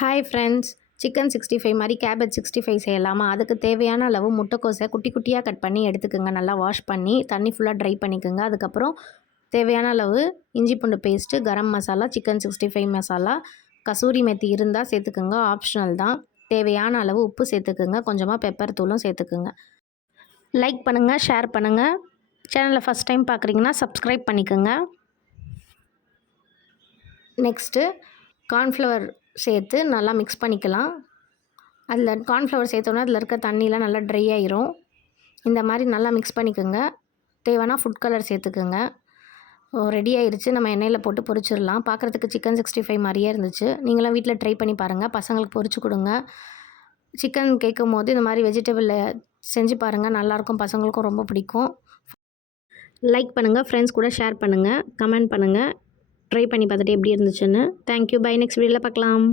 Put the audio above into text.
Hi friends, chicken 65 மாதிரி cabbage 65 செய்யலாமா? அதுக்கு தேவையான அளவு முட்டைக்கோஸை குட்டி குட்டியாக கட் பண்ணி எடுத்துக்கோங்க. நல்லா வாஷ் பண்ணி தண்ணி ஃபுல்லாக ட்ரை பண்ணிக்கோங்க. அதுக்கப்புறம் தேவையான அளவு இஞ்சி பூண்டு பேஸ்ட்டு, கரம் மசாலா, சிக்கன் 65 மசாலா, கசூரி மெத்தி இருந்தால் சேர்த்துக்குங்க, ஆப்ஷனல் தான். தேவையான அளவு உப்பு சேர்த்துக்குங்க, கொஞ்சமாக பெப்பர் தூளும் சேர்த்துக்குங்க. லைக் பண்ணுங்கள், ஷேர் பண்ணுங்கள். சேனலை ஃபஸ்ட் டைம் பார்க்குறீங்கன்னா சப்ஸ்கிரைப் பண்ணிக்கோங்க. நெக்ஸ்ட்டு கார்ன்ஃப்ளவர் சேர்த்து நல்லா மிக்ஸ் பண்ணிக்கலாம். அதில் கார்ன்ஃப்ளவர் சேர்த்தோன்னா அதில் இருக்க தண்ணிலாம் நல்லா ட்ரை ஆயிரும். இந்த மாதிரி நல்லா மிக்ஸ் பண்ணிக்கோங்க. தேவைன்னா ஃபுட் கலர் சேர்த்துக்குங்க. ரெடி ஆயிடுச்சு. நம்ம எண்ணெயில் போட்டு பொரிச்சிடலாம். பார்க்குறதுக்கு சிக்கன் 65 மாதிரியே இருந்துச்சு. நீங்களும் வீட்டில் ட்ரை பண்ணி பாருங்கள். பசங்களுக்கு பொரிச்சு கொடுங்க. சிக்கன் கேட்கும் போது இந்த மாதிரி வெஜிடபிளில் செஞ்சு பாருங்கள். நல்லாயிருக்கும், பசங்களுக்கும் ரொம்ப பிடிக்கும். லைக் பண்ணுங்கள், ஃப்ரெண்ட்ஸ் கூட ஷேர் பண்ணுங்கள், கமெண்ட் பண்ணுங்கள். ட்ரை பண்ணி பார்த்துட்டு எப்படி இருந்துச்சுன்னு. தேங்க்யூ. பை. நெக்ஸ்ட் வீடியோவில் பார்க்கலாம்.